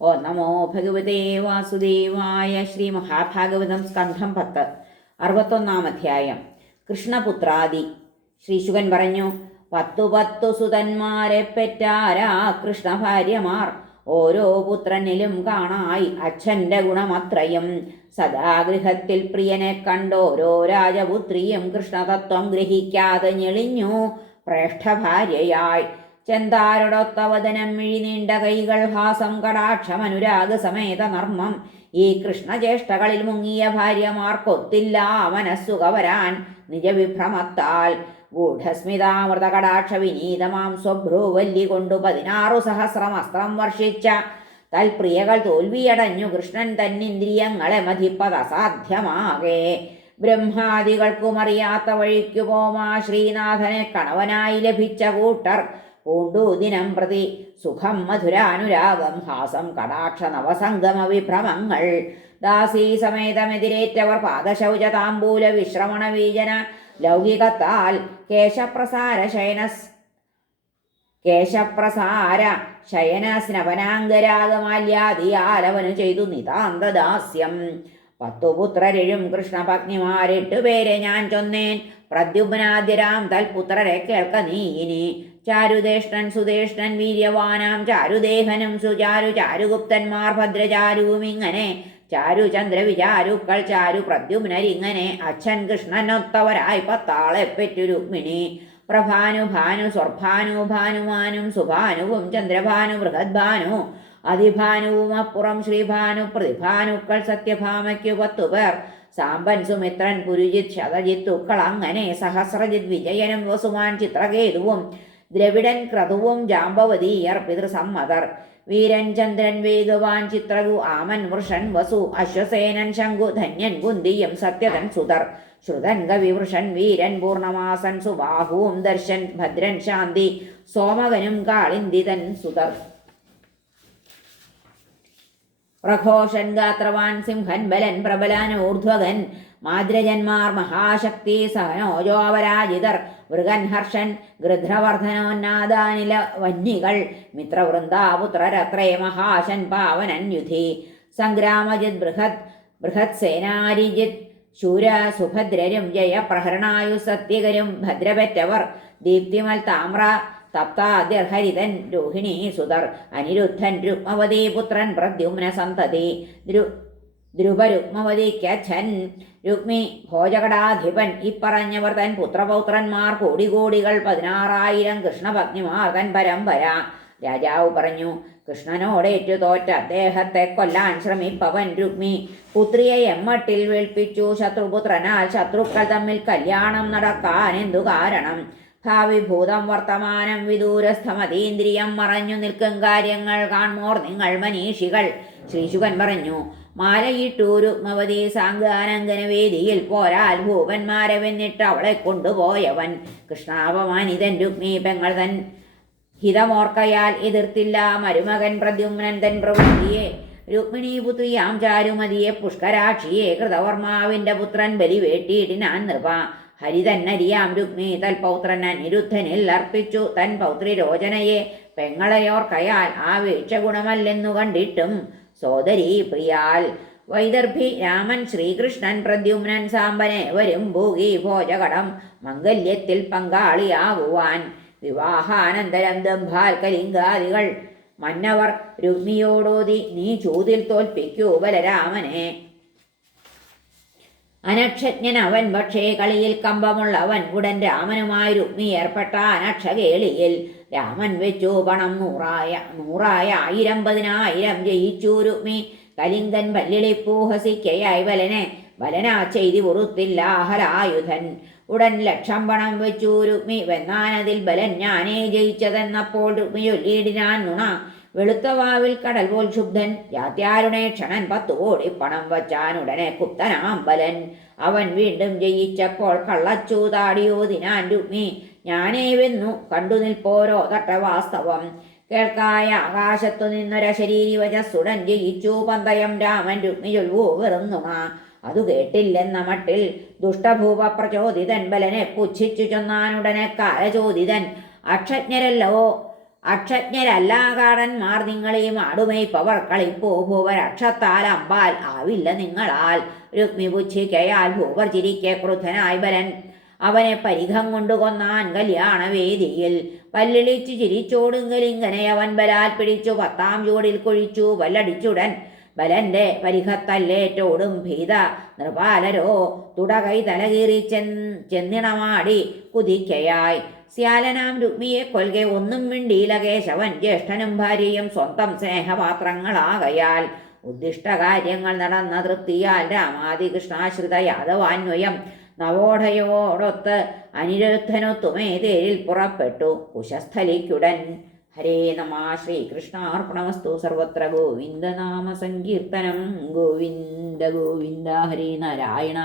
ഓ നമോ ഭഗവതേ വാസുദേവായ. ശ്രീ മഹാഭാഗവതം സ്കന്ധം 10 61 അധ്യായം. കൃഷ്ണപുത്രാദി. ശ്രീശുകൻ പറഞ്ഞു, 10 സുതന്മാരെ പെറ്റാരാ കൃഷ്ണഭാര്യമാർ. ഓരോ പുത്രനിലും കാണായി അച്ഛൻ്റെ ഗുണമത്രയും. സദാഗൃഹത്തിൽ പ്രിയനെ കണ്ടോരോ രാജപുത്രിയും കൃഷ്ണതത്വം ഗ്രഹിക്കാതെ ഞെളിഞ്ഞു പ്രേഷ്ഠഭാര്യയായി. ചെന്താരുടൊത്തവദനം, മിഴിനീണ്ട കൈകൾ, ഹാസം, കടാക്ഷം, അനുരാഗ സമേത നർമ്മം. ഈ കൃഷ്ണചേഷ്ടകളിൽ മുങ്ങിയ ഭാര്യമാർക്കൊത്തില്ല മനസ്സുക വരാൻ നിജവിഭ്രമത്താൽ. ഗൂഢസ്മിതാമൃത കടാക്ഷ വിനീതമാം സ്വഭ്രൂവല്ലി കൊണ്ടു 16 സഹസ്രം അസ്ത്രം വർഷിച്ച തൽപ്രിയകൾ തോൽവിയടഞ്ഞു കൃഷ്ണൻ തന്നിന്ദ്രിയങ്ങളെ മതിപ്പതസാധ്യമാകെ. ബ്രഹ്മാദികൾക്കുമറിയാത്ത വഴിക്കു പോമാ ശ്രീനാഥനെ കണവനായി ലഭിച്ച കൂട്ടർ പൂണ്ടു ദിനം പ്രതി സുഖം, മധുരാനുരാഗം, ഹാസം, കടാക്ഷ, നവസംഗമ വിഭ്രമങ്ങൾ. ദാസീ സമേതമെതിരേറ്റവർ പാദശൗച താമ്പൂല വിശ്രമണ വീജന ലൗകികത്താൽ കേശപ്രസാര ശയന സ്നപനാംഗരാഗമാല്യാദിയാലവനു ചെയ്തു നിതാന്തദാസ്യം. 10 പുത്രരെഴും കൃഷ്ണപത്നിമാർ 8 പേരെ ഞാൻ ചൊന്നേൻ. പ്രദ്യുമ്നാദ്യരാം തൽപുത്രരെ കേൾക്ക നീ ഇനി. ചാരുദേഷ്ണൻ, സുദേഷ്ണൻ, വീര്യവാനാം ചാരുദേഹനും സുചാരു ചാരുഗുപ്തന്മാർ ഭദ്രചാരുവും ഇങ്ങനെ. ചാരുചന്ദ്രവിചാരുക്കൾ ചാരു പ്രദ്യുമ്നരിങ്ങനെ. അച്ഛൻ കൃഷ്ണനൊത്തവരായി 10 ആളെ പെറ്റു രുക്മിണി. പ്രഭാനു, ഭാനു, സ്വർഭാനു, ഭാനുമാനും സുഭാനുവും ചന്ദ്രഭാനു, ബൃഹദ്ഭാനു, അതിഭാനുവും അപ്പുറം ശ്രീഭാനു. പ്രതിഭാനുക്കൾ സത്യഭാമയ്ക്കു 10 പേർ. സാമ്പൻ, സുമിത്രൻ, പുരുജിത്, ശതജിത്തുക്കൾ അങ്ങനെ. സഹസ്രജിത്, വിജയനും വസുമാൻ, ചിത്രകേതുവും ദ്രവിഡൻ, ക്രതുവും ജാമ്പവതീയർ പിതൃസമ്മതർ. വീരൻ, ചന്ദ്രൻ, വേഗവാൻ, ചിത്രകു, ആമൻ, വൃഷൻ, വസു, അശ്വസേനൻ, ശങ്കു, ധന്യൻ, കുന്തിയും സത്യതൻ സുതർ. ശ്രുതൻ, കവിവൃഷൻ, വീരൻ, പൂർണമാസൻ, സുബാഹുവും ദർശൻ, ഭദ്രൻ, ശാന്തി, സോമകനും കാളിന്ദിതൻ സുതർ. പ്രഘോഷൻ, ഗാത്രവാൻ, സിംഹൻ, ബലൻ, പ്രബലൻ, ഊർധ്വകൻ, മാദ്രജന്മാർ, മഹാശക്തി, സഹനോജോപരാജിതർ, മൃഗൻ, ഹർഷൻ, ഗൃധ്രവർദ്ധനോന്നാദാനില വന്യകൾ, മിത്രവൃന്ദാപുത്രരത്രേ, മഹാശൻ, പാവനൻ, യുധി, സംഗ്രാമജിത്, ബൃഹത് സേനാരിജിത്, ശൂര, സുഭദ്രരും, ജയപ്രഹരണായു, സത്യകരും, ഭദ്രപെറ്റവർ, ദീപ്തിമൽ, താമ്ര, തപ്താദ്യർഹരിതൻ, രോഹിണി സുതർ, അനിരുദ്ധൻ, രുക്മവതി പുത്രൻ, പ്രദ്യുമ്ന സന്തതി, ധ്രുവരുക്മവതിക്കച്ഛൻ, രുക്മി, ഭോജകടാധിപൻ. ഇപ്പറഞ്ഞവർ തൻ പുത്രപൗത്രന്മാർ കോടികൾ. 16,000 കൃഷ്ണഭഗ്നിമാർ തൻ പരമ്പര. രാജാവ് പറഞ്ഞു, കൃഷ്ണനോടേറ്റു തോറ്റ അദ്ദേഹത്തെ കൊല്ലാൻ ശ്രമിപ്പവൻ രുക്മി പുത്രിയെ എമ്മട്ടിൽ വേൾപ്പിച്ചു. ശത്രുപുത്രനാൽ ശത്രുക്കൾ തമ്മിൽ കല്യാണം നടക്കാൻ എന്തു കാരണം? ഭാവി, ഭൂതം, വർത്തമാനം, വിദൂരസ്ഥമതീന്ദ്രിയം മറഞ്ഞു നിൽക്കും കാര്യങ്ങൾ കാൺമോർ നിങ്ങൾ മനീഷികൾ. ശ്രീശുകൻ പറഞ്ഞു, മാലയിട്ടു രുക്മവതി സാങ്കാനങ്കന വേദിയിൽ പോരാൽ ഭൂപന്മാരെ വെന്നിട്ട് അവളെ കൊണ്ടുപോയവൻ. കൃഷ്ണാപമാനിതൻ രുക്മി പെങ്ങൾ തൻ ഹിതമോർക്കയാൽ എതിർത്തില്ല മരുമകൻ പ്രദ്യുമ്നൻ തൻ പ്രവൃത്തിയെ. രുക്മിണീ പുത്രിയാം ചാരുമതിയെ പുഷ്കരാക്ഷിയെ കൃതവർമാവിൻ്റെ പുത്രൻ ബലിവേട്ടിയിടിനാൻ നൃപ. ഹരിതന്നരിയാം രുക്മി തൽപൗത്രൻ അനിരുദ്ധനിൽ അർപ്പിച്ചു തൻ പൗത്രി രോചനയെ. പെങ്ങളയോർക്കയാൽ ആ വീഴ്ച ഗുണമല്ലെന്നു കണ്ടിട്ടും സോദരീ പ്രിയാൽ. വൈദർഭി, രാമൻ, ശ്രീകൃഷ്ണൻ, പ്രദ്യുമ്നൻ, സാമ്പനെ വരും ഭൂകി ഭോജകടം മംഗല്യത്തിൽ പങ്കാളിയാകുവാൻ. വിവാഹാനന്തരം ദംഭാൽ കലിംഗാദികൾ മന്നവർ രുക്മിയോടോതി നീ ചൂതിൽ തോൽപ്പിക്കൂ ബലരാമനെ. അനക്ഷജ്ഞൻ അവൻ, പക്ഷേ കളിയിൽ കമ്പമുള്ളവൻ. ഉടൻ രാമനുമായി രുക്മി ഏർപ്പെട്ട അനക്ഷകേളിയിൽ. രാമൻ വെച്ചു പണം 100 1000 ജയിച്ചു രുക്മി. കലിംഗൻ പല്ലിളിപ്പൂഹസിക്കയായി ബലനാ ചെയ്തി പുറത്തില്ല ഹലായുധൻ. ഉടൻ 1,00,000 പണം വെച്ചു രുക്മി. വെന്നാനതിൽ ബലൻ ഞാനേ ജയിച്ചതെന്നപ്പോൾ രുക്മി ചൊല്ലിയിടിനാൻ നുണ. വെളുത്തവാവിൽ കടൽ പോൽ ക്ഷുബ്ധൻ ജാത്യാരുണേ ക്ഷണൻ 10 കോടി പണം വച്ചാൻ ഉടനെ കുപ്തനാം ബലൻ. അവൻ വീണ്ടും ജയിച്ചപ്പോൾ കള്ളച്ചു താടിയോതിനാൻ രുക്മി. ഞാനേ വെന്നു കണ്ടു നിൽപ്പോരോ തട്ട വാസ്തവം. കേൾക്കായ ആകാശത്തു നിന്നൊരശരീരി വചസ്സുടൻ ജയിച്ചു പന്തയം രാമൻ. രുക്മി ചൊൽവൂ വെറും നുണ. അതു കേട്ടില്ലെന്ന മട്ടിൽ ദുഷ്ടഭൂപ പ്രചോദിതൻ ബലനെ പുച്ഛിച്ചു ചൊന്നാനുടനെ കാലചോദിതൻ. അക്ഷജ്ഞരല്ലോ അക്ഷജ്ഞരല്ലാകാടന്മാർ നിങ്ങളെയും ആടുമേയ്പവർ കളിപ്പോ ഭൂവരക്ഷത്താൽ അമ്പാൽ ആവില്ല നിങ്ങളാൽ. രുക്മി പുച്ഛിക്കയാൽ ഭൂവർ ചിരിക്കെ ക്രുദ്ധനായി ബലൻ അവനെ പരിഘം കൊണ്ടു കൊന്നാൻ കല്യാണവേദിയിൽ. പല്ലിളിച്ചു ചിരിച്ചോടുങ്കലിങ്ങനെ അവൻ ബലാൽ പിടിച്ചു 10-ാം ചൂടിൽ കൊഴിച്ചു വല്ലടിച്ചുടൻ ബലന്റെ പരിഘത്തല്ലേറ്റോടും ഭീത നൃപാലരോ തുടകൈ തലകീറി ചെന്നിണമാടി കുതിക്കയായി. ശ്യാലനാം രുക്മിയെ കൊൽകെ ഒന്നും മിണ്ടിയില കേശവൻ. ജ്യേഷ്ഠനും ഭാര്യയും സ്വന്തം സ്നേഹപാത്രങ്ങളാകയാൽ ഉദ്ദിഷ്ടകാര്യങ്ങൾ നടന്ന തൃപ്തിയാൽ രാമാദികൃഷ്ണാശ്രിത യാദവാന്വയം നവോഢയോടൊത്ത് അനിരുദ്ധനൊത്തുമേ തേരിൽ പുറപ്പെട്ടു കുശസ്ഥലിക്കുടൻ. ഹരേ നമ. ശ്രീകൃഷ്ണാർപ്പണമസ്തു. സർവത്ര ഗോവിന്ദനാമ സങ്കീർത്തനം. ഗോവിന്ദ ഗോവിന്ദ. ഹരേ നാരായണ.